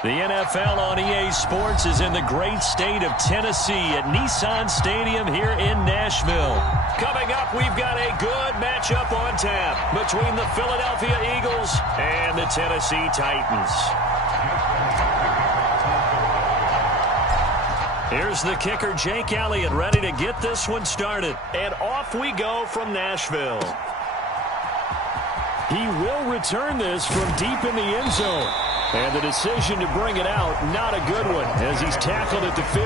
The NFL on EA Sports is in the great state of Tennessee at Nissan Stadium here in Nashville. Coming up, we've got a good matchup on tap between the Philadelphia Eagles and the Tennessee Titans. Here's the kicker, Jake Elliott, ready to get this one started. And off we go from Nashville. He will return this from deep in the end zone. And the decision to bring it out, not a good one, as he's tackled at the 15.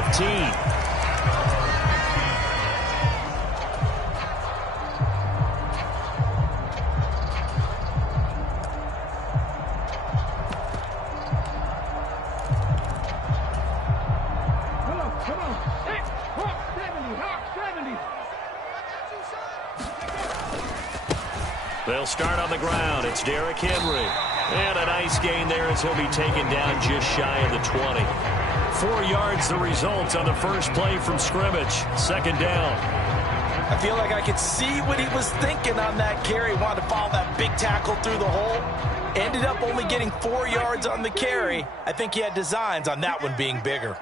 They'll start on the ground. It's Derrick Henry. And a nice gain there as he'll be taken down just shy of the 20. 4 yards the result on the first play from scrimmage. Second down. I feel like I could see what he was thinking on that carry. Wanted to follow that big tackle through the hole. Ended up only getting 4 yards on the carry. I think he had designs on that one being bigger.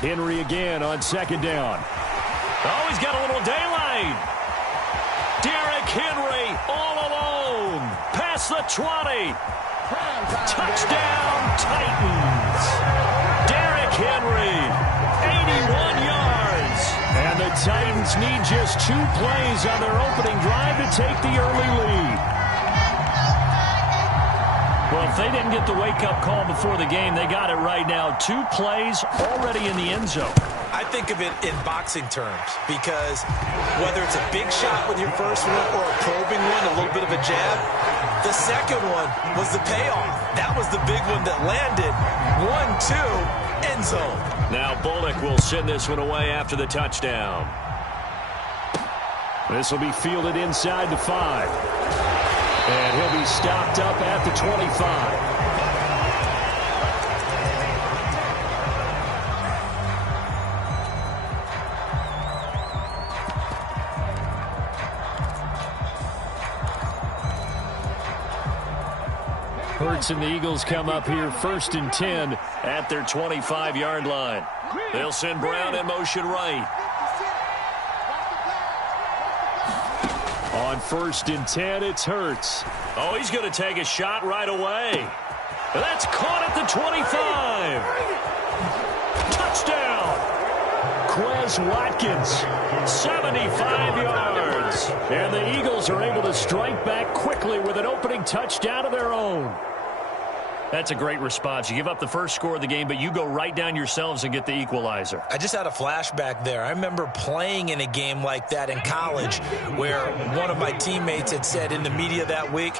Henry again on second down. Oh, he's got a little daylight. Derrick Henry all alone. Past the 20. Touchdown, Titans. Derrick Henry, 81 yards. And the Titans need just 2 plays on their opening drive to take the early lead. Well, if they didn't get the wake-up call before the game, they got it right now. 2 plays already in the end zone. I think of it in boxing terms because whether it's a big shot with your first one or a probing one, a little bit of a jab, the second one was the payoff. That was the big one that landed. 1-2, end zone. Now Bullock will send this one away after the touchdown. This will be fielded inside the 5. And he'll be stopped up at the 25. Hurts and the Eagles come up here 1st and 10 at their 25-yard line. They'll send Brown in motion right. On 1st and 10, it's Hurts. Oh, he's going to take a shot right away. That's caught at the 25. Touchdown. Quez Watkins, 75 yards. And the Eagles are able to strike back quickly with an opening touchdown of their own. That's a great response. You give up the first score of the game, but you go right down yourselves and get the equalizer. I just had a flashback there. I remember playing in a game like that in college where one of my teammates had said in the media that week,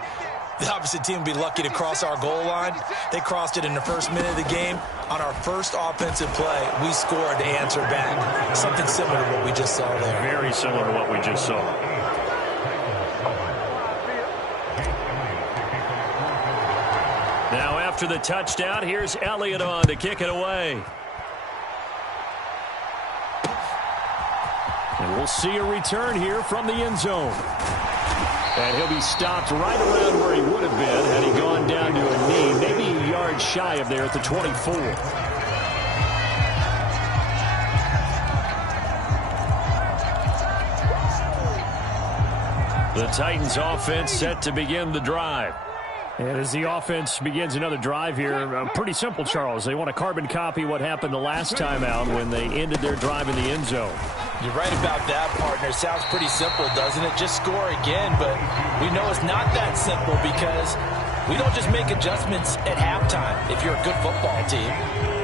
the opposite team would be lucky to cross our goal line. They crossed it in the first minute of the game. On our first offensive play, we scored to answer back. Something similar to what we just saw there. Very similar to what we just saw. Now after the touchdown, here's Elliott on to kick it away. And we'll see a return here from the end zone. And he'll be stopped right around where he would have been had he gone down to a knee, maybe a yard shy of there at the 24. The Titans offense set to begin the drive. And as the offense begins another drive here, pretty simple, Charles. They want to carbon copy what happened the last time out when they ended their drive in the end zone. You're right about that, partner. Sounds pretty simple, doesn't it? Just score again, but we know it's not that simple because we don't just make adjustments at halftime if you're a good football team.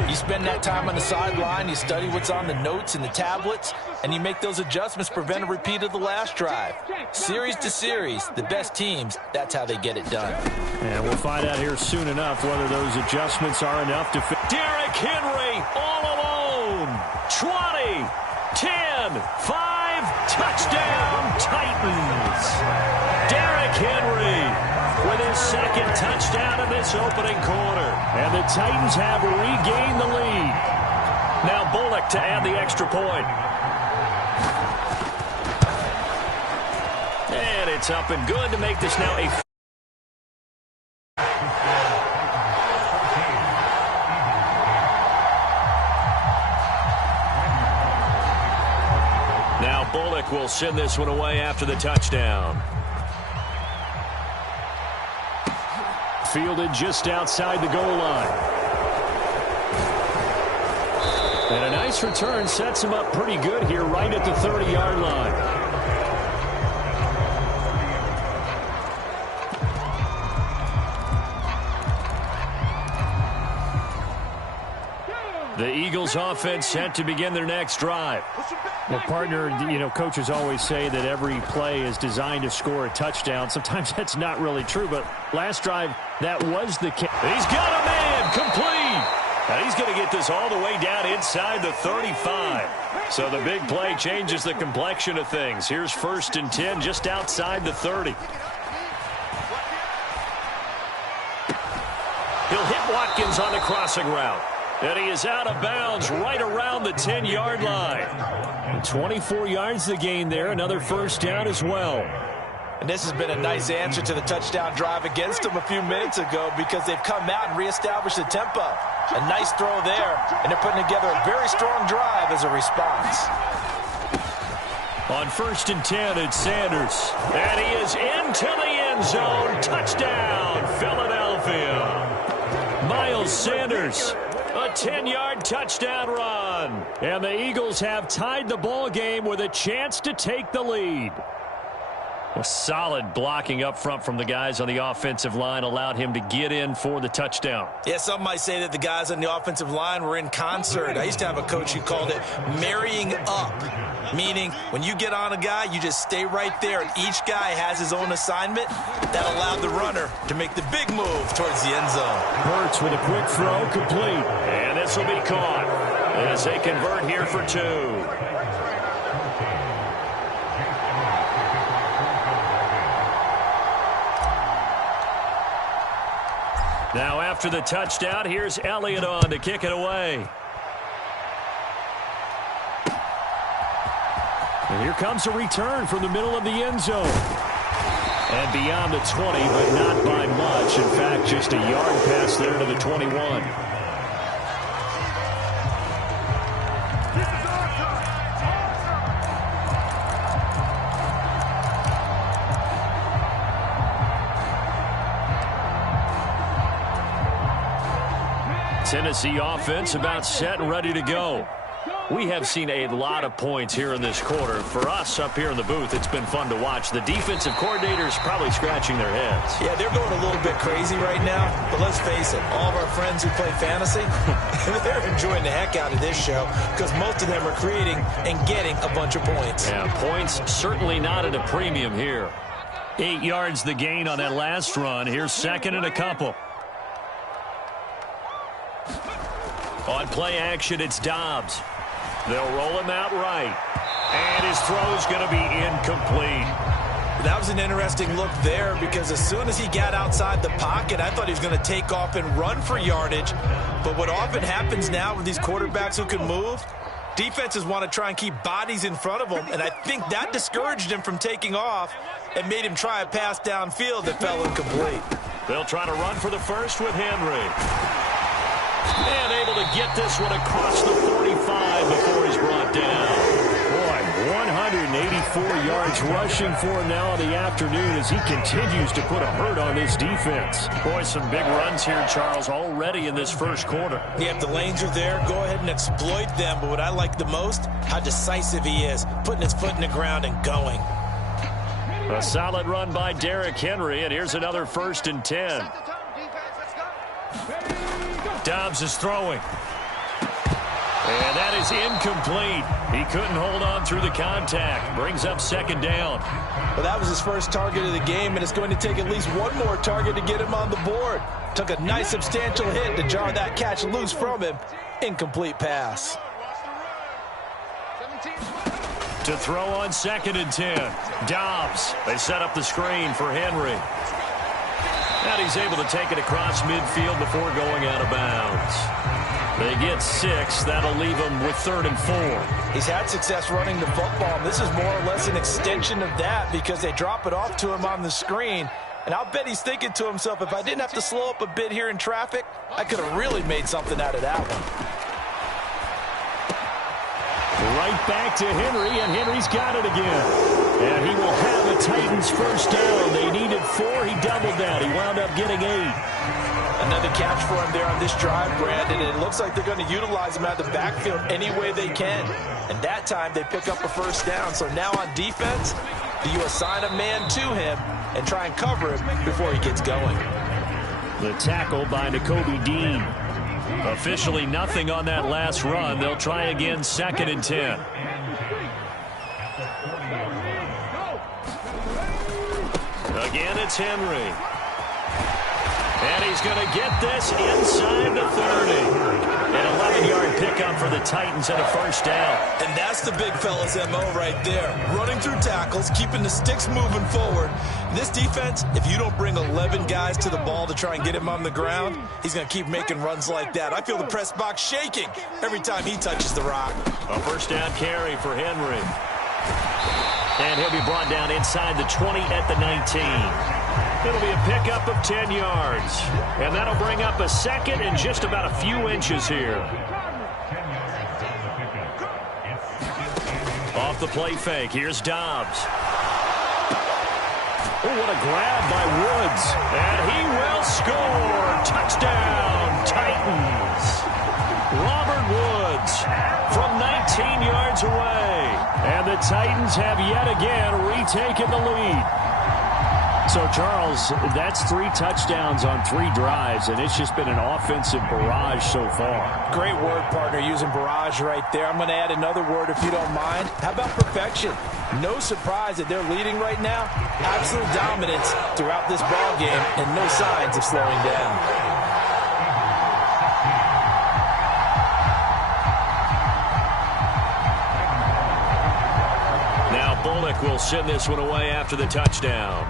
You spend that time on the sideline, you study what's on the notes and the tablets, and you make those adjustments to prevent a repeat of the last drive. Series to series, the best teams, that's how they get it done. And we'll find out here soon enough whether those adjustments are enough to fit. Derrick Henry all alone. 20, 10, 5, touchdown Titans. Derrick Henry with his second touchdown in this opening quarter. And the Titans have regained the lead. Now Bullock to add the extra point. And it's up and good to make this now a... quarterback will send this one away after the touchdown. Fielded just outside the goal line. And a nice return sets him up pretty good here right at the 30-yard line. The Eagles offense set to begin their next drive. Well, partner, coaches always say that every play is designed to score a touchdown. Sometimes that's not really true, but last drive, that was the case. He's got a man complete. And he's going to get this all the way down inside the 35. So the big play changes the complexion of things. Here's 1st and 10 just outside the 30. He'll hit Watkins on the crossing route. And he is out of bounds right around the 10-yard line. And 24 yards to gain there. Another first down as well. And this has been a nice answer to the touchdown drive against them a few minutes ago because they've come out and reestablished the tempo. A nice throw there, and they're putting together a very strong drive as a response. On 1st and 10, it's Sanders. And he is into the end zone. Touchdown, Philadelphia. Miles Sanders. A 10-yard touchdown run. And the Eagles have tied the ball game with a chance to take the lead. A solid blocking up front from the guys on the offensive line allowed him to get in for the touchdown. Yeah, some might say that the guys on the offensive line were in concert. I used to have a coach who called it marrying up, meaning when you get on a guy, you just stay right there, and each guy has his own assignment. That allowed the runner to make the big move towards the end zone. Hurts with a quick throw, complete. And this will be caught as they convert here for 2. Now after the touchdown, here's Elliott on to kick it away. And here comes a return from the middle of the end zone. And beyond the 20, but not by much. In fact, just a yard pass there to the 21. Tennessee offense about set and ready to go. We have seen a lot of points here in this quarter. For us up here in the booth, it's been fun to watch. The defensive coordinators probably scratching their heads. Yeah, they're going a little bit crazy right now. But let's face it, all of our friends who play fantasy, they're enjoying the heck out of this show because most of them are creating and getting a bunch of points. Yeah, points certainly not at a premium here. 8 yards the gain on that last run. Here's 2nd and a couple. On play action, it's Dobbs. They'll roll him out right. And his throw's going to be incomplete. That was an interesting look there because as soon as he got outside the pocket, I thought he was going to take off and run for yardage. But what often happens now with these quarterbacks who can move, defenses want to try and keep bodies in front of them. And I think that discouraged him from taking off and made him try a pass downfield that fell incomplete. They'll try to run for the first with Henry. And able to get this one across the 45 before he's brought down. Boy, 184 yards rushing for him now in the afternoon as he continues to put a hurt on this defense. Boy, some big runs here, Charles, already in this first quarter. Yeah, if the lanes are there, go ahead and exploit them. But what I like the most, how decisive he is, putting his foot in the ground and going. A solid run by Derrick Henry, and here's another 1st and 10. Dobbs is throwing. And that is incomplete. He couldn't hold on through the contact. Brings up 2nd down. Well, that was his first target of the game, and it's going to take at least one more target to get him on the board. Took a nice substantial hit to jar that catch loose from him. Incomplete pass. To throw on 2nd and 10. Dobbs. They set up the screen for Henry. And he's able to take it across midfield before going out of bounds. They get 6. That'll leave him with 3rd and 4. He's had success running the football. And this is more or less an extension of that because they drop it off to him on the screen. And I'll bet he's thinking to himself, if I didn't have to slow up a bit here in traffic, I could have really made something out of that one. Right back to Henry, and Henry's got it again. And he will have a Titans first down. They needed 4. He doubled that. He wound up getting 8. Another catch for him there on this drive, Brandon. It looks like they're going to utilize him out of the backfield any way they can. And that time they pick up a first down. So now on defense, do you assign a man to him and try and cover him before he gets going? The tackle by Nakobe Dean. Officially nothing on that last run. They'll try again, 2nd and 10. Again, it's Henry. And he's going to get this inside the 30. An 11-yard pickup for the Titans and a first down. And that's the big fella's MO right there. Running through tackles, keeping the sticks moving forward. This defense, if you don't bring 11 guys to the ball to try and get him on the ground, he's going to keep making runs like that. I feel the press box shaking every time he touches the rock. A first down carry for Henry. And he'll be brought down inside the 20 at the 19. It'll be a pickup of 10 yards. And that'll bring up a second and just about a few inches here. Off the play fake. Here's Dobbs. Oh, what a grab by Woods. And he will score. Touchdown, Titans. Robert Woods from 19 yards away. And the Titans have yet again retaken the lead. So, Charles, that's 3 touchdowns on 3 drives, and it's just been an offensive barrage so far. Great word, partner, using barrage right there. I'm going to add another word if you don't mind. How about perfection? No surprise that they're leading right now. Absolute dominance throughout this ball game, and no signs of slowing down. Now Bullock will send this one away after the touchdown.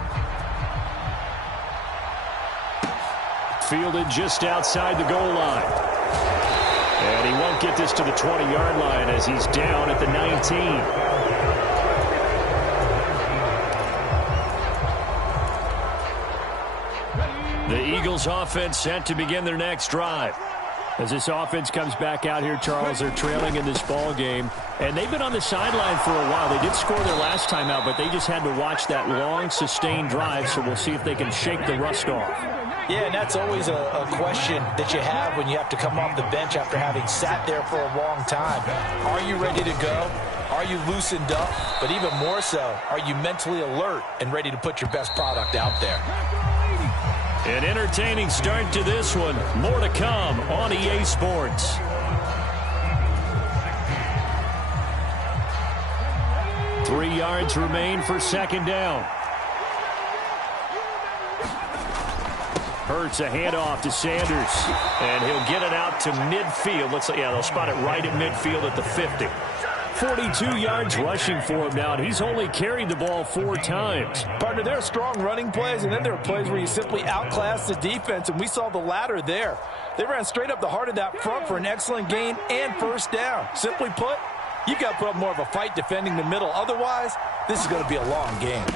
Fielded just outside the goal line. And he won't get this to the 20-yard line as he's down at the 19. The Eagles offense set to begin their next drive. As this offense comes back out here, Charles, they're trailing in this ball game. And they've been on the sideline for a while. They did score their last time out, but they just had to watch that long, sustained drive. So we'll see if they can shake the rust off. Yeah, and that's always a question that you have when you have to come off the bench after having sat there for a long time. Are you ready to go? Are you loosened up? But even more so, are you mentally alert and ready to put your best product out there? An entertaining start to this one. More to come on EA Sports. Three yards remain for second down. Hurts a handoff to Sanders, and he'll get it out to midfield. Looks like, yeah, they'll spot it right at midfield at the 50. 42 yards rushing for him now, and he's only carried the ball 4 times. Partner, there are strong running plays, and then there are plays where you simply outclass the defense, and we saw the latter there. They ran straight up the heart of that front for an excellent gain and first down. Simply put, you've got to put up more of a fight defending the middle. Otherwise, this is going to be a long game.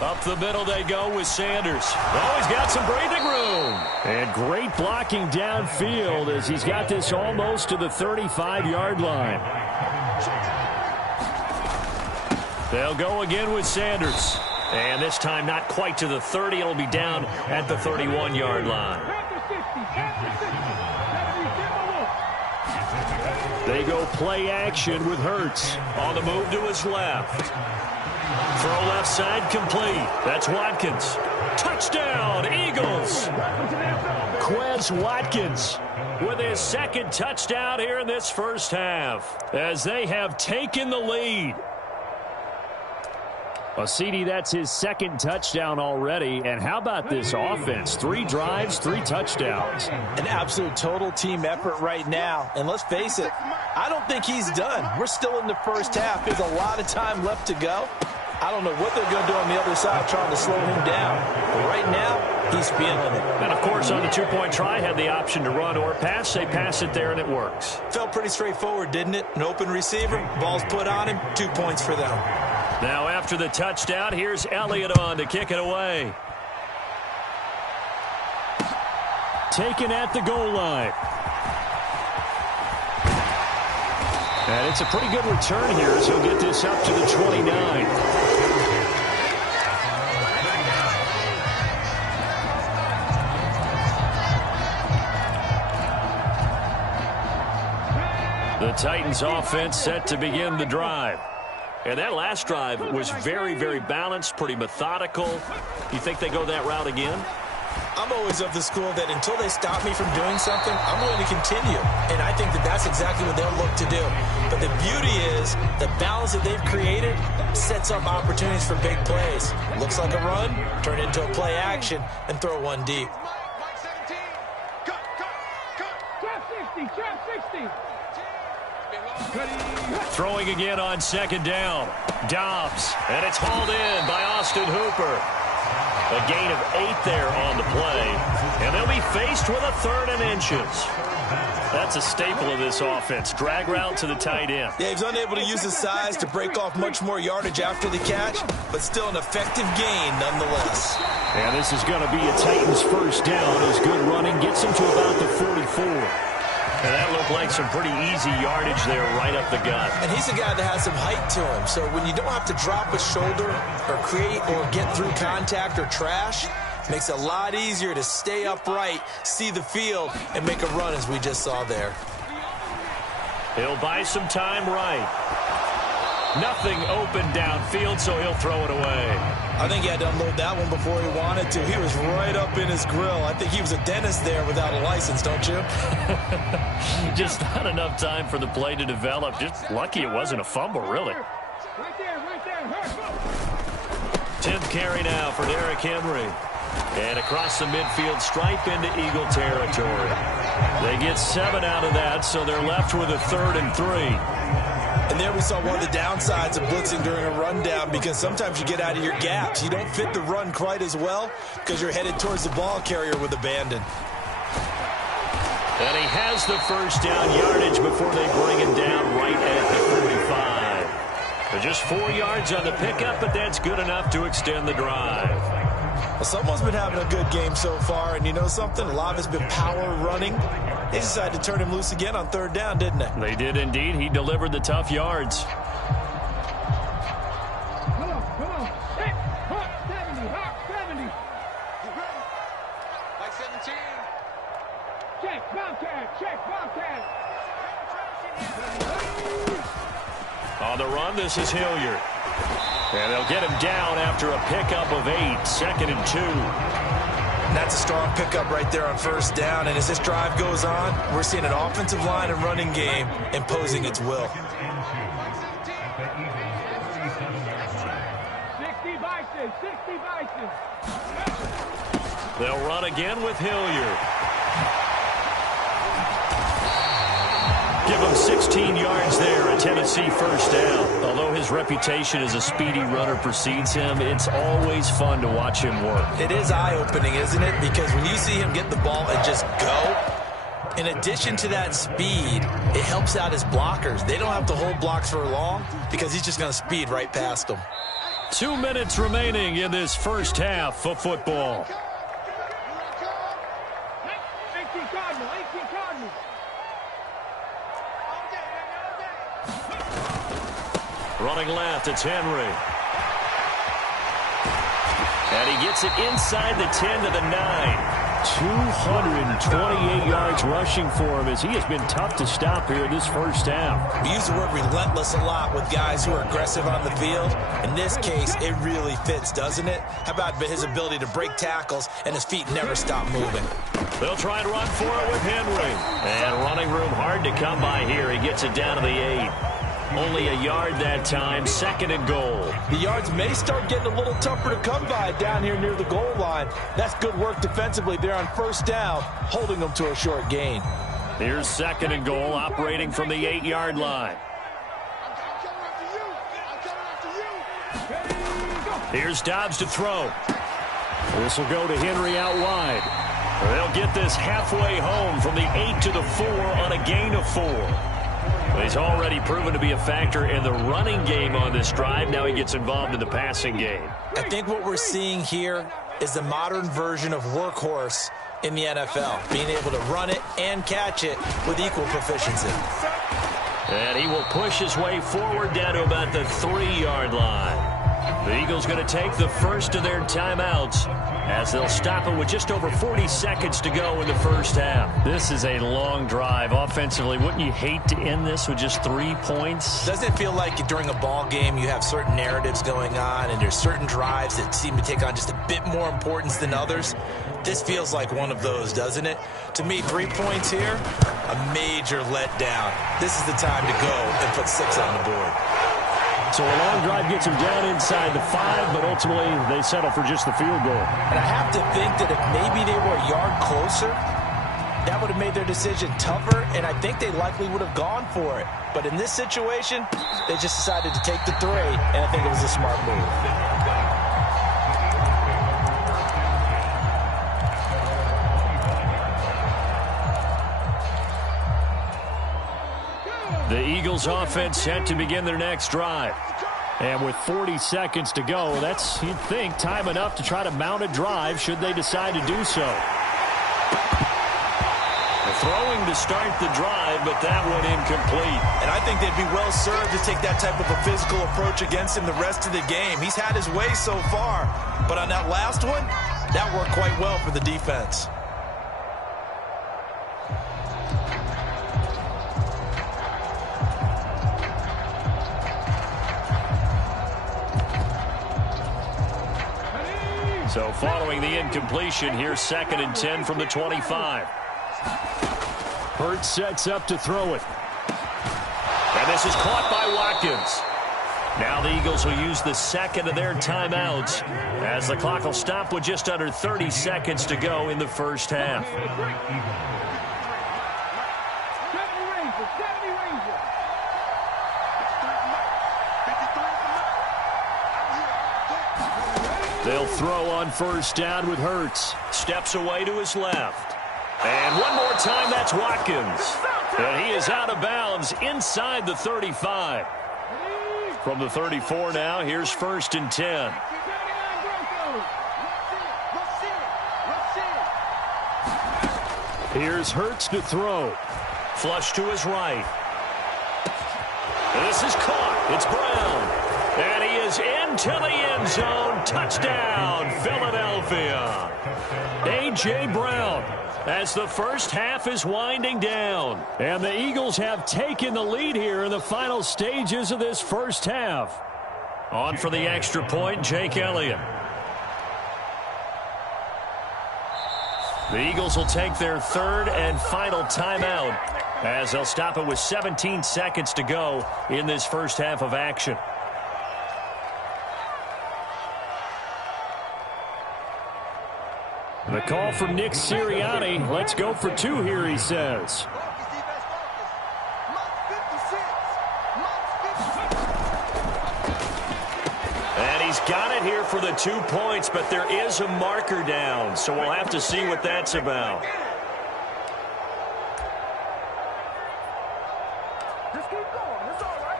Up the middle they go with Sanders. Oh, he's got some breathing room. And great blocking downfield as he's got this almost to the 35-yard line. They'll go again with Sanders. And this time not quite to the 30. It'll be down at the 31-yard line. They go play action with Hurts. On the move to his left. Throw left side complete. That's Watkins. Touchdown, Eagles. Quez Watkins with his second touchdown here in this first half as they have taken the lead. Well, CD, that's his second touchdown already. And how about this offense? 3 drives, 3 touchdowns. An absolute total team effort right now. And let's face it, I don't think he's done. We're still in the first half. There's a lot of time left to go. I don't know what they're going to do on the other side trying to slow him down. But right now, he's feeling it. And, of course, on the 2-point try, had the option to run or pass. They pass it there, and it works. Felt pretty straightforward, didn't it? An open receiver, ball's put on him, 2 points for them. Now, after the touchdown, here's Elliott on to kick it away. Taken at the goal line. And it's a pretty good return here as he'll get this up to the 29. The Titans offense set to begin the drive. And that last drive was very, very balanced, pretty methodical. You think they go that route again? I'm always of the school that until they stop me from doing something, I'm going to continue. And I think that that's exactly what they'll look to do. But the beauty is the balance that they've created sets up opportunities for big plays. Looks like a run, turn into a play action, and throw one deep. Throwing again on second down. Dobbs, and it's hauled in by Austin Hooper. A gain of 8 there on the play, and they'll be faced with a 3rd and inches. That's a staple of this offense. Drag route to the tight end. Yeah, he's unable to use his size to break off much more yardage after the catch, but still an effective gain nonetheless. And this is going to be a Titans first down as good running gets him to about the 44. And that looked like some pretty easy yardage there right up the gut. And he's a guy that has some height to him, so when you don't have to drop a shoulder or create or get through contact or trash, makes it a lot easier to stay upright, see the field, and make a run as we just saw there. He'll buy some time right. Nothing open downfield, so he'll throw it away. I think he had to unload that one before he wanted to. He was right up in his grill. I think he was a dentist there without a license, don't you? Just not enough time for the play to develop. Just lucky it wasn't a fumble, really. Right there. 10th carry now for Derrick Henry. And across the midfield stripe into Eagle territory. They get 7 out of that, so they're left with a 3rd and 3. And there we saw one of the downsides of blitzing during a rundown, because sometimes you get out of your gaps. You don't fit the run quite as well because you're headed towards the ball carrier with abandon. And he has the first down yardage before they bring him down right at the 45. They're just 4 yards on the pickup, but that's good enough to extend the drive. Well, someone's been having a good game so far, and you know something? A lot of it's been power running. They decided to turn him loose again on 3rd down, didn't they? They did indeed. He delivered the tough yards. Come on. Hey, Hawk 70. Like 17. Check, Bobcat. On the run, this is Hilliard. And they'll get him down after a pickup of 8, 2nd and 2. And that's a strong pickup right there on 1st down. And as this drive goes on, we're seeing an offensive line and running game imposing its will. 60 Bison. They'll run again with Hilliard. Give him 16 yards there, a Tennessee first down. Although his reputation as a speedy runner precedes him, it's always fun to watch him work. It is eye-opening, isn't it? Because when you see him get the ball and just go, in addition to that speed, it helps out his blockers. They don't have to hold blocks for long because he's just going to speed right past them. 2 minutes remaining in this first half of football. 18 Cardinal. Running left, it's Henry. And he gets it inside the 10 to the 9. 228 yards rushing for him as he has been tough to stop here in this first half. We use the word relentless a lot with guys who are aggressive on the field. In this case, it really fits, doesn't it? How about his ability to break tackles and his feet never stop moving? They'll try and run for it with Henry. And running room hard to come by here. He gets it down to the 8. Only a yard that time, 2nd and goal. The yards may start getting a little tougher to come by down here near the goal line. That's good work defensively there on 1st down, holding them to a short gain. Here's 2nd and goal, operating from the 8-yard line. Here's Dobbs to throw. This will go to Henry out wide. They'll get this halfway home from the 8 to the 4 on a gain of 4. He's already proven to be a factor in the running game on this drive. Now he gets involved in the passing game. I think what we're seeing here is the modern version of workhorse in the NFL, being able to run it and catch it with equal proficiency. And he will push his way forward down to about the 3-yard line. The Eagles going to take the first of their timeouts as they'll stop it with just over 40 seconds to go in the first half. This is a long drive offensively. Wouldn't you hate to end this with just 3 points? Doesn't it feel like during a ball game you have certain narratives going on and there's certain drives that seem to take on just a bit more importance than others? This feels like one of those, doesn't it? To me, 3 points here, a major letdown. This is the time to go and put 6 on the board. So a long drive gets them down inside the 5, but ultimately they settle for just the field goal. And I have to think that if maybe they were a yard closer, that would have made their decision tougher, and I think they likely would have gone for it. But in this situation, they just decided to take the 3, and I think it was a smart move. The Eagles offense set to begin their next drive. And with 40 seconds to go, that's, you'd think, time enough to try to mount a drive should they decide to do so. Throwing to start the drive, but that one incomplete. And I think they'd be well served to take that type of a physical approach against him the rest of the game. He's had his way so far, but on that last one, that worked quite well for the defense. So following the incompletion, here's 2nd and 10 from the 25. Hurts sets up to throw it. And this is caught by Watkins. Now the Eagles will use the second of their timeouts as the clock will stop with just under 30 seconds to go in the first half. They'll throw on first down with Hurts. Steps away to his left. And one more time, that's Watkins. And he is out of bounds inside the 35. From the 34 now, here's 1st and 10. Here's Hurts to throw. Flush to his right. This is caught. It's Brown. And he is into the end zone. Touchdown, Philadelphia. A.J. Brown as the first half is winding down. And the Eagles have taken the lead here in the final stages of this first half. On for the extra point, Jake Elliott. The Eagles will take their third and final timeout as they'll stop it with 17 seconds to go in this first half of action. The call from Nick Sirianni. Let's go for 2 here, he says. And he's got it here for the 2 points, but there is a marker down, so we'll have to see what that's about. Just keep going. It's all right.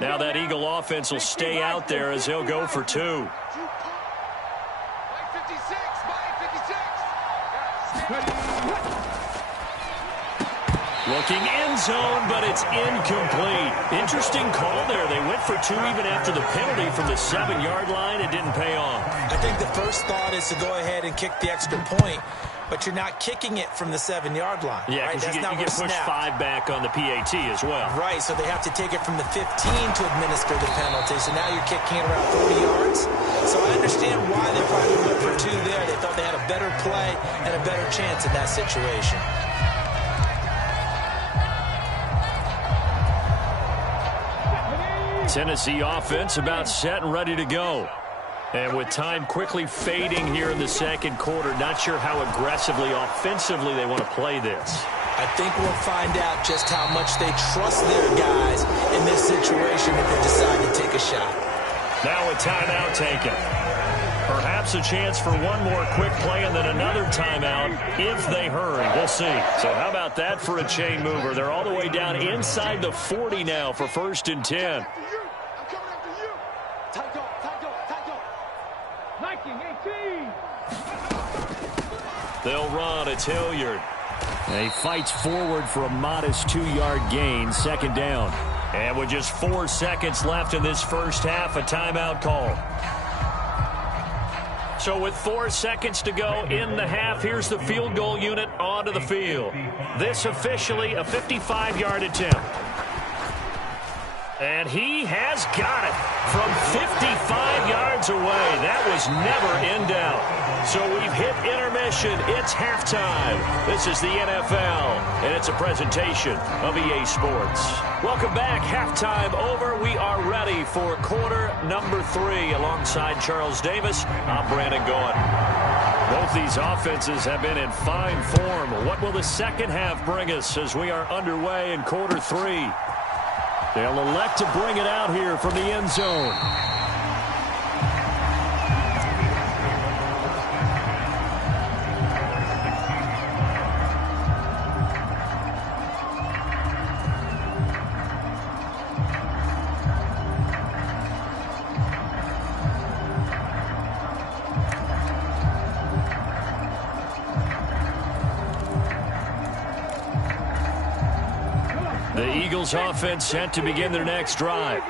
Now that Eagle offense will stay out there as they'll go for 2. Looking end zone, but it's incomplete. Interesting call there. They went for 2 even after the penalty from the 7-yard line. It didn't pay off. I think the first thought is to go ahead and kick the extra point, but you're not kicking it from the 7-yard line. Yeah, because right? you get pushed 5 back on the PAT as well. Right, so they have to take it from the 15 to administer the penalty. So now you're kicking it around 40 yards. So I understand why they probably went for 2 there. They thought they had a better play and a better chance in that situation. Tennessee offense about set and ready to go. And with time quickly fading here in the second quarter, not sure how aggressively, offensively they want to play this. I think we'll find out just how much they trust their guys in this situation if they decide to take a shot. Now a timeout taken. Perhaps a chance for one more quick play and then another timeout if they hurry. We'll see. So how about that for a chain mover? They're all the way down inside the 40 now for 1st and 10. They'll run. It's Hilliard. And he fights forward for a modest 2-yard gain, 2nd down. And with just 4 seconds left in this first half, a timeout call. So with 4 seconds to go in the half, here's the field goal unit onto the field. This officially a 55-yard attempt. And he has got it from 55 yards away. That was never in doubt. So we've hit intermission. It's halftime. This is the NFL, and it's a presentation of EA Sports. Welcome back. Halftime over. We are ready for quarter number 3. Alongside Charles Davis, I'm Brandon Gaughan. Both these offenses have been in fine form. What will the second half bring us as we are underway in quarter 3? They'll elect to bring it out here from the end zone. Offense set to begin their next drive.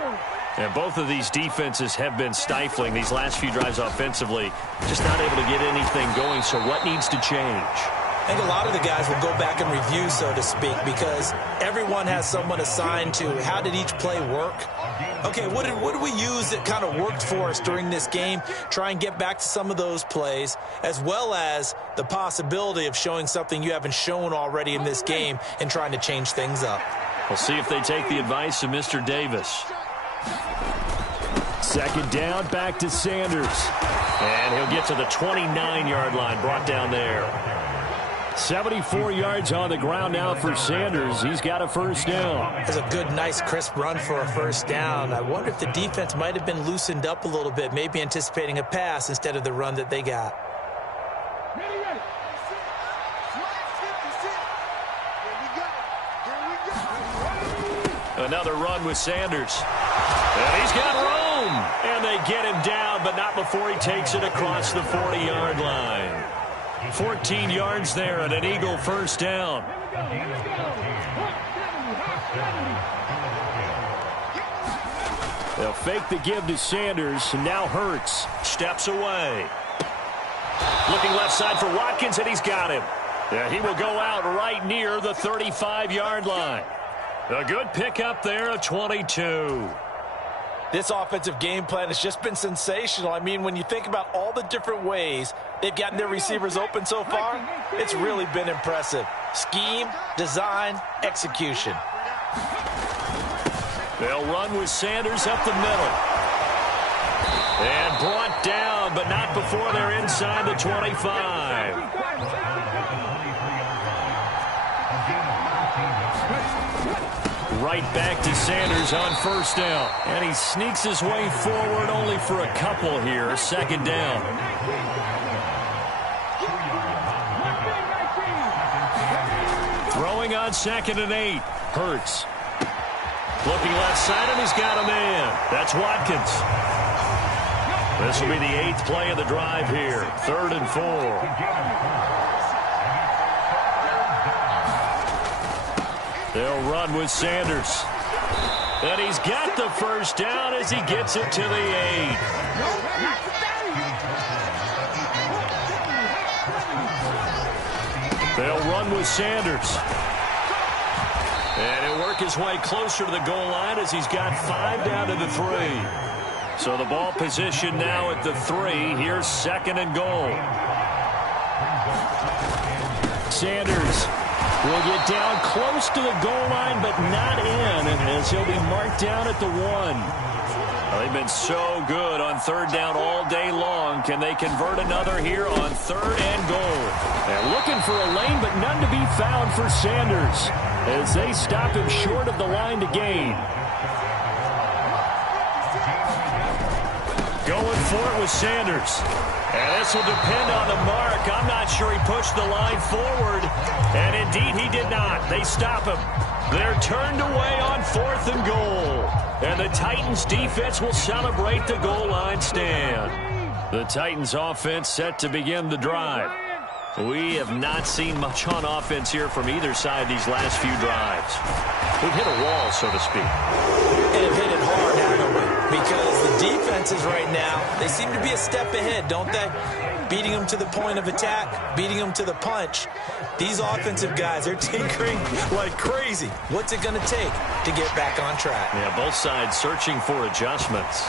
And both of these defenses have been stifling these last few drives offensively. Just not able to get anything going. So what needs to change? I think a lot of the guys will go back and review, so to speak, because everyone has someone assigned to how did each play work. Okay, what did we use that kind of worked for us during this game? Try and get back to some of those plays, as well as the possibility of showing something you haven't shown already in this game and trying to change things up. We'll see if they take the advice of Mr. Davis. 2nd down, back to Sanders. And he'll get to the 29-yard line, brought down there. 74 yards on the ground now for Sanders. He's got a first down. That's a good, nice, crisp run for a first down. I wonder if the defense might have been loosened up a little bit, maybe anticipating a pass instead of the run that they got. Another run with Sanders. And he's got room. And they get him down, but not before he takes it across the 40-yard line. 14 yards there and an Eagle first down. They'll fake the give to Sanders, and now Hurts steps away. Looking left side for Watkins, and he's got him. Yeah, he will go out right near the 35-yard line. A good pickup there of 22. This offensive game plan has just been sensational. I mean, when you think about all the different ways they've gotten their receivers open so far, it's really been impressive. Scheme, design, execution. They'll run with Sanders up the middle. And brought down, but not before they're inside the 25. Right back to Sanders on first down. And he sneaks his way forward only for a couple here. 2nd down. Throwing on 2nd and 8. Hurts. Looking left side, and he's got a man. That's Watkins. This will be the 8th play of the drive here. 3rd and 4. They'll run with Sanders. And he's got the first down as he gets it to the 8. They'll run with Sanders. And he'll work his way closer to the goal line as he's got 5 down to the 3. So the ball position now at the 3. Here's 2nd and goal. Sanders will get down close to the goal line, but not in, as he'll be marked down at the 1. Well, they've been so good on 3rd down all day long. Can they convert another here on 3rd and goal? They're looking for a lane, but none to be found for Sanders as they stop him short of the line to gain. Going for it with Sanders. And this will depend on the mark. I'm not sure he pushed the line forward. And indeed, he did not. They stop him. They're turned away on 4th and goal. And the Titans defense will celebrate the goal line stand. The Titans offense set to begin the drive. We have not seen much on offense here from either side these last few drives. We've hit a wall, so to speak. And have hit it hard, haven't we? Because the defenses right now, they seem to be a step ahead, don't they? Beating them to the point of attack, beating them to the punch. These offensive guys, they're tinkering like crazy. What's it going to take to get back on track? Yeah, both sides searching for adjustments.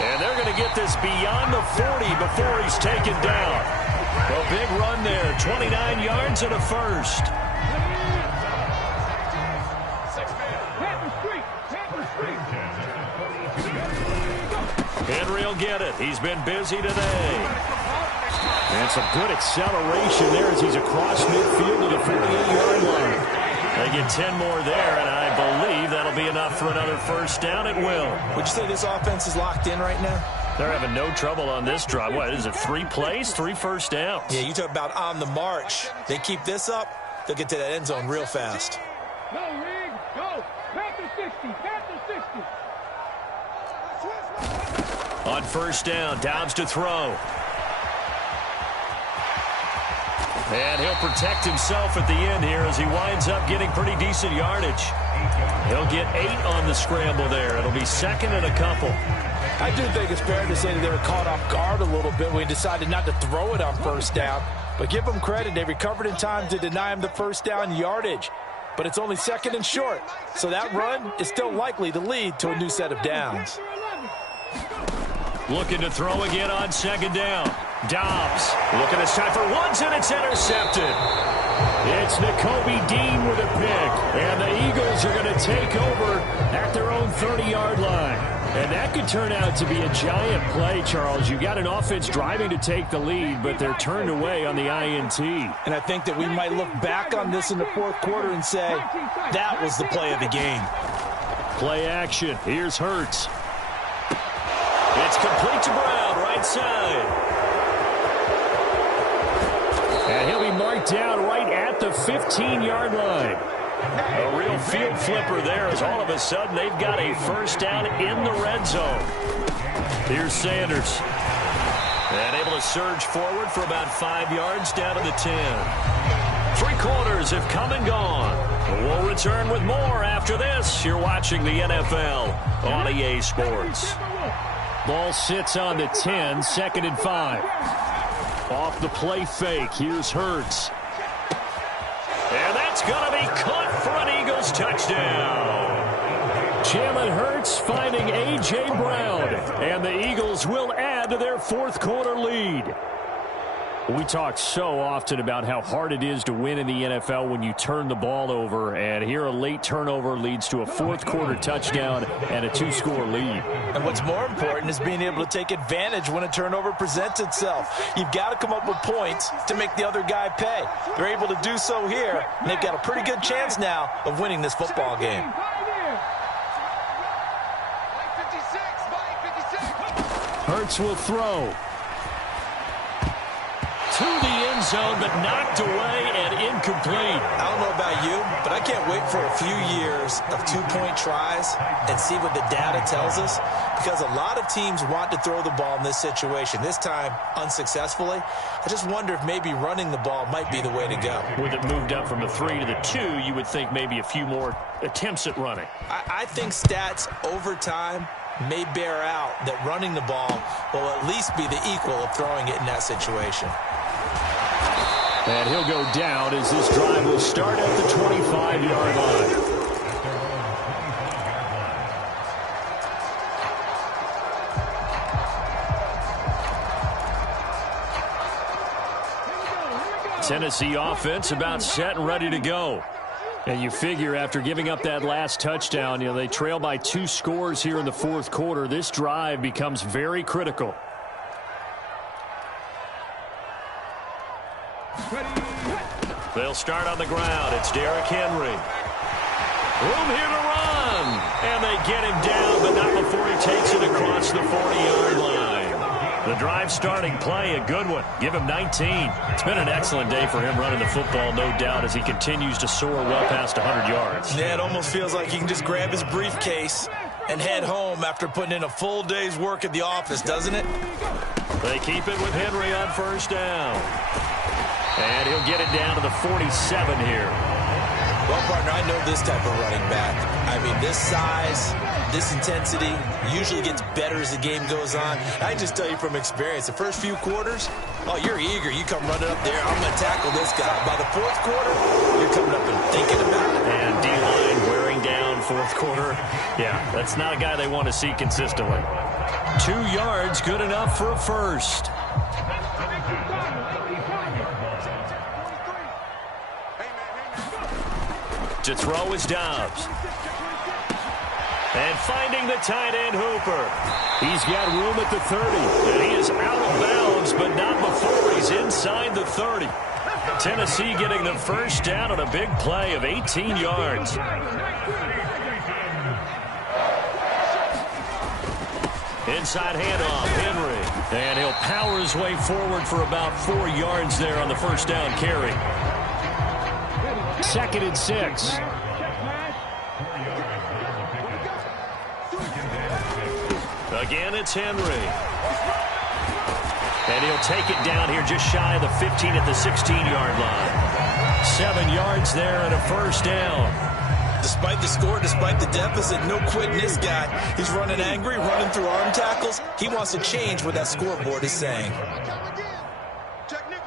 And they're going to get this beyond the 40 before he's taken down. A big run there, 29 yards and a first. Henry will get it. He's been busy today. And some good acceleration there as he's across midfield to the 48-yard line. They get 10 more there, and I believe that'll be enough for another first down. It will. Would you say this offense is locked in right now? They're having no trouble on this drive. What is it, 3 plays, 3 first downs? Yeah, you talk about on the march. They keep this up, they'll get to that end zone real fast. Go, Rig, go. Panther 60, Panther 60. On first down, Dobbs to throw. And he'll protect himself at the end here as he winds up getting pretty decent yardage. He'll get 8 on the scramble there. It'll be second and a couple. I do think it's fair to say that they were caught off guard a little bit when he decided not to throw it on first down. But give them credit. They recovered in time to deny him the first down yardage. But it's only second and short. So that run is still likely to lead to a new set of downs. Looking to throw again on second down. Dobbs looking this time for Woods, and it's intercepted. It's Nakobe Dean with a pick, and the Eagles are going to take over at their own 30-yard line. And that could turn out to be a giant play, Charles. You got an offense driving to take the lead, but they're turned away on the INT. And I think that we might look back on this in the fourth quarter and say that was the play of the game. Play action. Here's Hurts. It's complete to Brown, right side. And he'll be marked down right at the 15-yard line. A real field flipper there as all of a sudden they've got a first down in the red zone. Here's Sanders. And able to surge forward for about 5 yards down to the 10. 3 quarters have come and gone. We'll return with more after this. You're watching the NFL on EA Sports. Ball sits on the 10, second and 5. Off the play fake, here's Hurts. And that's going to be caught for an Eagles touchdown. Jalen Hurts finding A.J. Brown, and the Eagles will add to their fourth quarter lead. We talk so often about how hard it is to win in the NFL when you turn the ball over, and here a late turnover leads to a fourth quarter touchdown and a 2-score lead. And what's more important is being able to take advantage when a turnover presents itself. You've got to come up with points to make the other guy pay. They're able to do so here, and they've got a pretty good chance now of winning this football game. Hurts will throw. To the end zone, but knocked away and incomplete. I don't know about you, but I can't wait for a few years of 2-point tries and see what the data tells us, because a lot of teams want to throw the ball in this situation, this time unsuccessfully. I just wonder if maybe running the ball might be the way to go. With it moved up from the 3 to the 2, you would think maybe a few more attempts at running. I think stats over time may bear out that running the ball will at least be the equal of throwing it in that situation. And he'll go down as this drive will start at the 25-yard line. Tennessee offense about set and ready to go. And you figure after giving up that last touchdown, they trail by 2 scores here in the fourth quarter. This drive becomes very critical. They'll start on the ground. It's Derrick Henry. Room here to run. And they get him down, but not before he takes it across the 40-yard line. The drive starting play, a good one. Give him 19. It's been an excellent day for him running the football, no doubt, as he continues to soar well past 100 yards. Yeah, it almost feels like he can just grab his briefcase and head home after putting in a full day's work at the office, doesn't it? They keep it with Henry on first down. And he'll get it down to the 47 here. Well, partner, I know this type of running back. I mean, this size, this intensity usually gets better as the game goes on. I just tell you from experience, the first few quarters, oh, you're eager. You come running up there, I'm going to tackle this guy. By the fourth quarter, you're coming up and thinking about it. And D-line wearing down fourth quarter. Yeah, that's not a guy they want to see consistently. 2 yards, good enough for a first. To throw is Dobbs. And finding the tight end, Hooper. He's got room at the 30. And he is out of bounds, but not before he's inside the 30. Tennessee getting the first down on a big play of 18 yards. Inside handoff, Henry. And he'll power his way forward for about 4 yards there on the first down carry. 2nd and 6. Again, it's Henry. And he'll take it down here just shy of the 15 at the 16-yard line. 7 yards there and a first down. Despite the score, despite the deficit, no quitting this guy. He's running angry, running through arm tackles. He wants to change what that scoreboard is saying.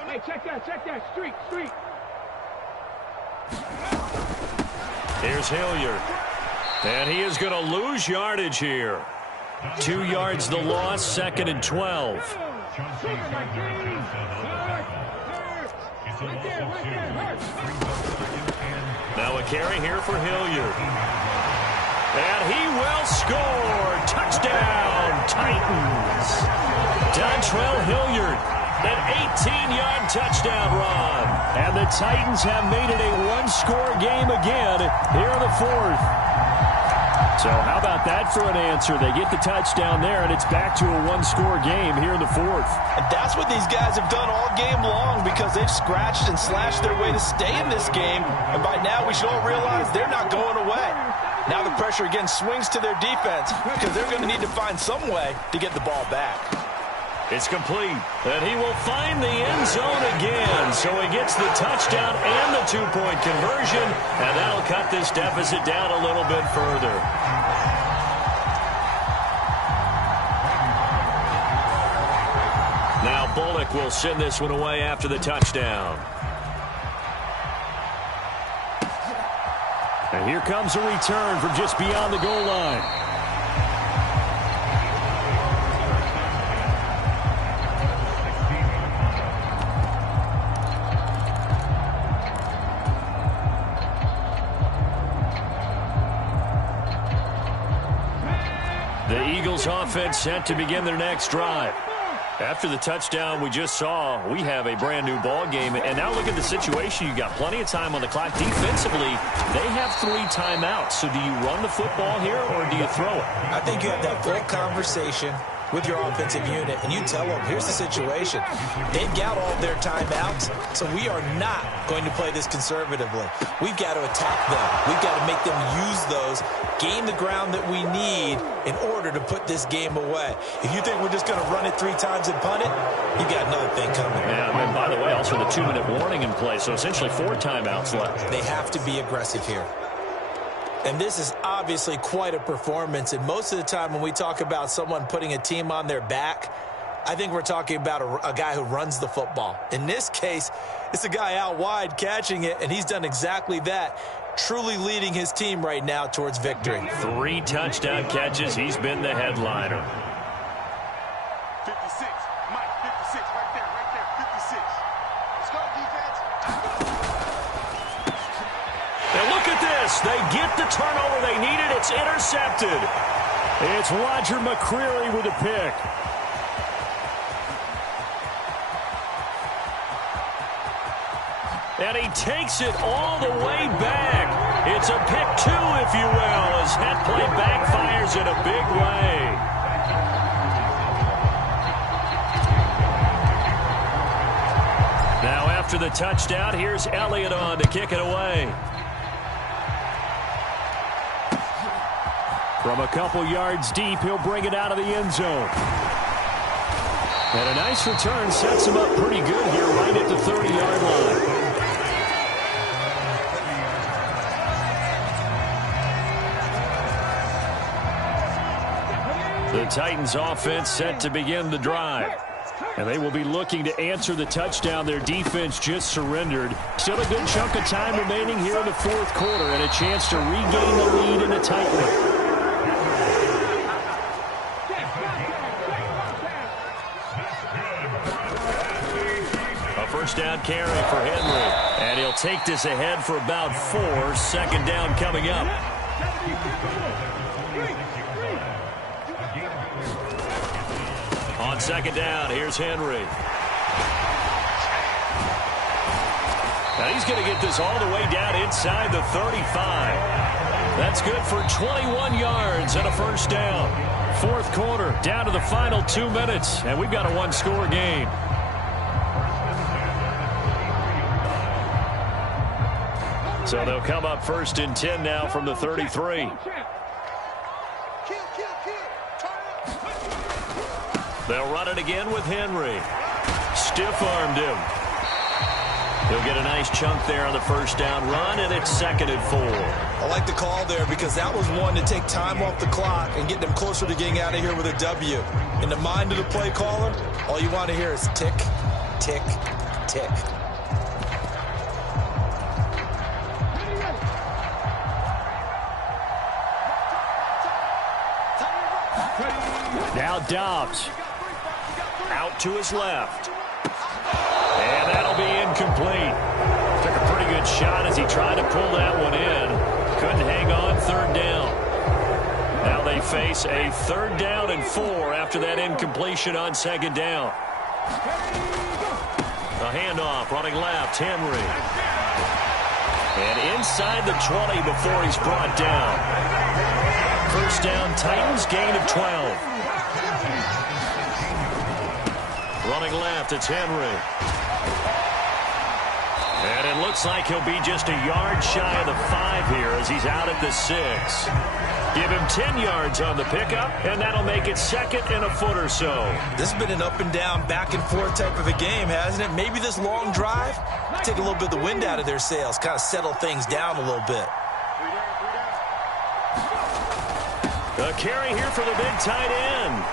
Hey, check that. Streak. Here's Hilliard. And he is going to lose yardage here. 2 yards the loss, 2nd and 12. Now a carry here for Hilliard. And he will score. Touchdown, Titans. Dontrell Hilliard. An 18-yard touchdown run. And the Titans have made it a one-score game again here in the 4th. So how about that for an answer? They get the touchdown there, and it's back to a one-score game here in the 4th. And that's what these guys have done all game long because they've scratched and slashed their way to stay in this game. And by now, we should all realize they're not going away. Now the pressure again swings to their defense because they're going to need to find some way to get the ball back. It's complete, and he will find the end zone again. So he gets the touchdown and the two-point conversion, and that'll cut this deficit down a little bit further. Now Bullock will send this one away after the touchdown. And here comes a return from just beyond the goal line. The Eagles offense set to begin their next drive. After the touchdown we just saw, we have a brand new ball game. And now look at the situation. You got plenty of time on the clock. Defensively, they have 3 timeouts. So do you run the football here or do you throw it? I think you have that full conversation with your offensive unit, and you tell them, here's the situation. They've got all their timeouts, so we are not going to play this conservatively. We've got to attack them. We've got to make them use those, gain the ground that we need in order to put this game away. If you think we're just going to run it 3 times and punt it, you've got another thing coming. Yeah, and by the way, also the 2-minute warning in play, so essentially 4 timeouts left. They have to be aggressive here. And this is obviously quite a performance. And most of the time when we talk about someone putting a team on their back, I think we're talking about a guy who runs the football. In this case, it's a guy out wide catching it, and he's done exactly that, truly leading his team right now towards victory. 3 touchdown catches. He's been the headliner. 56. Mike, 56. Right there. 56. Let's go, defense. And look at this. They get the turnover they needed. It's intercepted. It's Roger McCreary with a pick. And he takes it all the way back. It's a pick 2, if you will, as that play backfires in a big way. Now after the touchdown, here's Elliott on to kick it away. From a couple yards deep, he'll bring it out of the end zone. And a nice return sets him up pretty good here right at the 30-yard line. The Titans offense set to begin the drive. And they will be looking to answer the touchdown their defense just surrendered. Still a good chunk of time remaining here in the fourth quarter and a chance to regain the lead in a tight one. A first down carry for Henry. And he'll take this ahead for about 4. Second down coming up. On second down, here's Henry. Now he's going to get this all the way down inside the 35. That's good for 21 yards and a first down. Fourth quarter, down to the final 2 minutes, and we've got a one-score game. So they'll come up first and 10 now from the 33. They'll run it again with Henry. Stiff-armed him. He'll get a nice chunk there on the first down run, and it's 2nd and 4. I like the call there because that was one to take time off the clock and get them closer to getting out of here with a W. In the mind of the play caller, all you want to hear is tick, tick, tick. Now Dobbs. Out to his left. And that'll be incomplete. Took a pretty good shot as he tried to pull that one in. Couldn't hang on. Third down. Now they face a 3rd down and 4 after that incompletion on second down. A handoff running left. Henry. And inside the 20 before he's brought down. First down, Titans, gain of 12. Running left, it's Henry. And it looks like he'll be just a yard shy of the 5 here as he's out at the 6. Give him 10 yards on the pickup, and that'll make it 2nd and a foot or so. This has been an up and down, back and forth type of a game, hasn't it? Maybe this long drive, take a little bit of the wind out of their sails, kind of settle things down a little bit. A carry here for the big tight end.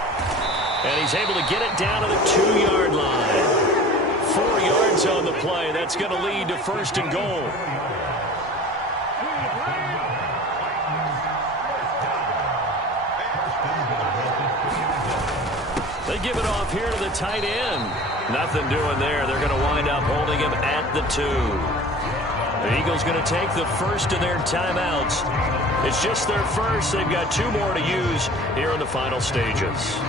And he's able to get it down to the 2-yard line. 4 yards on the play. That's going to lead to 1st and goal. They give it off here to the tight end. Nothing doing there. They're going to wind up holding him at the 2. The Eagles going to take the first of their timeouts. It's just their first. They've got 2 more to use here in the final stages.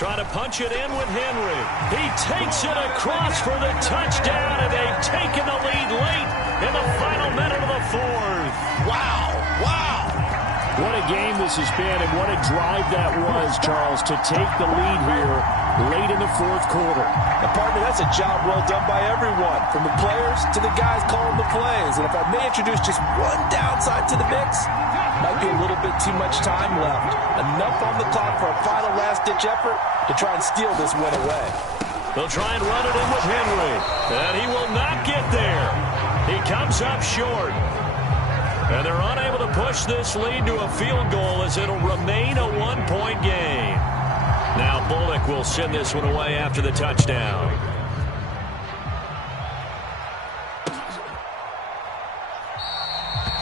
Trying to punch it in with Henry. He takes it across for the touchdown, and they've taken the lead late in the final minute of the 4th. Wow, wow. What a game this has been, and what a drive that was, Charles, to take the lead here late in the 4th quarter. And partner, that's a job well done by everyone, from the players to the guys calling the plays. And if I may introduce just one downside to the mix, might be a little bit too much time left. Enough on the clock for a final last-ditch effort to try and steal this win away. They'll try and run it in with Henry, and he will not get there. He comes up short. And they're unable to push this lead to a field goal as it'll remain a 1-point game. Now Bullock will send this one away after the touchdown.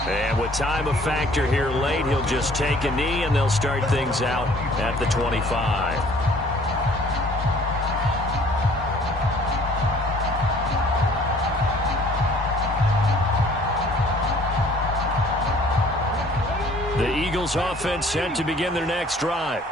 And with time a factor here late, he'll just take a knee and they'll start things out at the 25. The Eagles offense set to begin their next drive.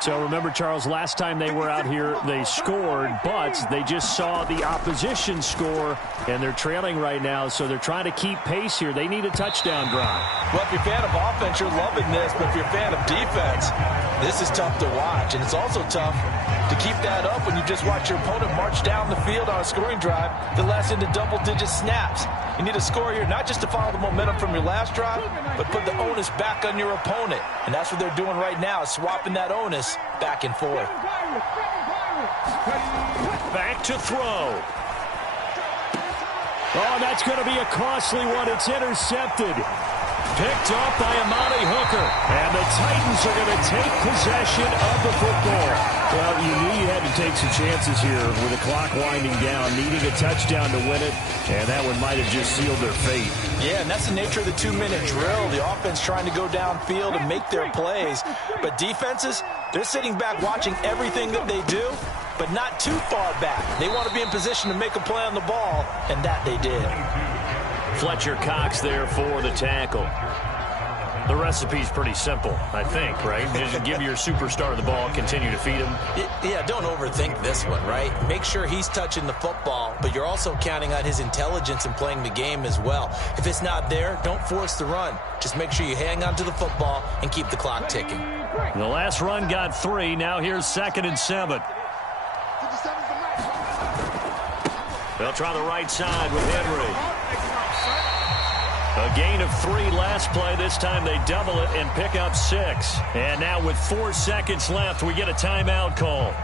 So remember, Charles, last time they were out here, they scored, but they just saw the opposition score, and they're trailing right now, so they're trying to keep pace here. They need a touchdown drive. Well, if you're a fan of offense, you're loving this, but if you're a fan of defense, this is tough to watch, and it's also tough to keep that up when you just watch your opponent march down the field on a scoring drive that lasts into double-digit snaps. You need a score here, not just to follow the momentum from your last drive, but put the onus back on your opponent. And that's what they're doing right now, swapping that onus back and forth. Back to throw. Oh, that's going to be a costly one. It's intercepted. Picked up by Amani Hooker. And the Titans are going to take possession of the football. Well, you knew you had to take some chances here with the clock winding down, needing a touchdown to win it, and that one might have just sealed their fate. Yeah, and that's the nature of the 2-minute drill. The offense trying to go downfield and make their plays. But defenses, they're sitting back watching everything that they do, but not too far back. They want to be in position to make a play on the ball, and that they did. Fletcher Cox there for the tackle. The recipe's pretty simple, I think, right? Just give your superstar the ball, continue to feed him. Yeah, don't overthink this one, right? Make sure he's touching the football, but you're also counting on his intelligence in playing the game as well. If it's not there, don't force the run. Just make sure you hang on to the football and keep the clock ticking. The last run got 3. Now here's 2nd and 7. They'll try the right side with Henry. A gain of 3 last play. This time they double it and pick up 6. And now with 4 seconds left, we get a timeout call.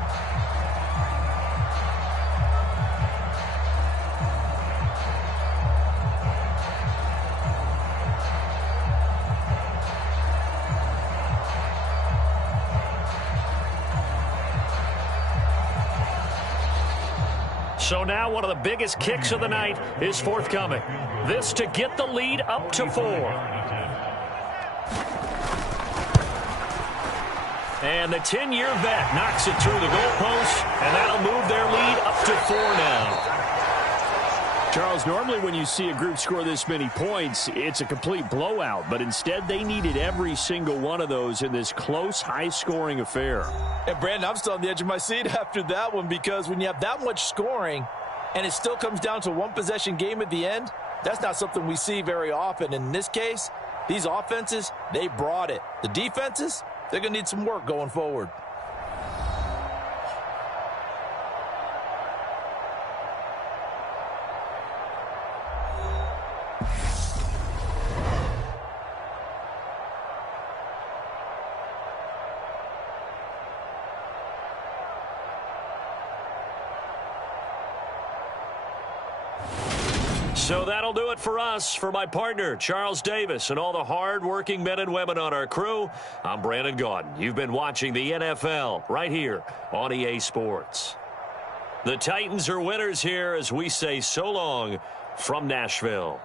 So now one of the biggest kicks of the night is forthcoming. This to get the lead up to 4. And the 10-year vet knocks it through the goalpost, and that'll move their lead up to 4 now. Charles, normally when you see a group score this many points, it's a complete blowout, but instead they needed every single one of those in this close, high-scoring affair. And Brandon, I'm still on the edge of my seat after that one, because when you have that much scoring and it still comes down to a one-possession game at the end, that's not something we see very often. In this case, these offenses, they brought it. The defenses, they're going to need some work going forward. So that'll do it for us. For my partner, Charles Davis, and all the hard-working men and women on our crew, I'm Brandon Gaudin. You've been watching the NFL right here on EA Sports. The Titans are winners here as we say so long from Nashville.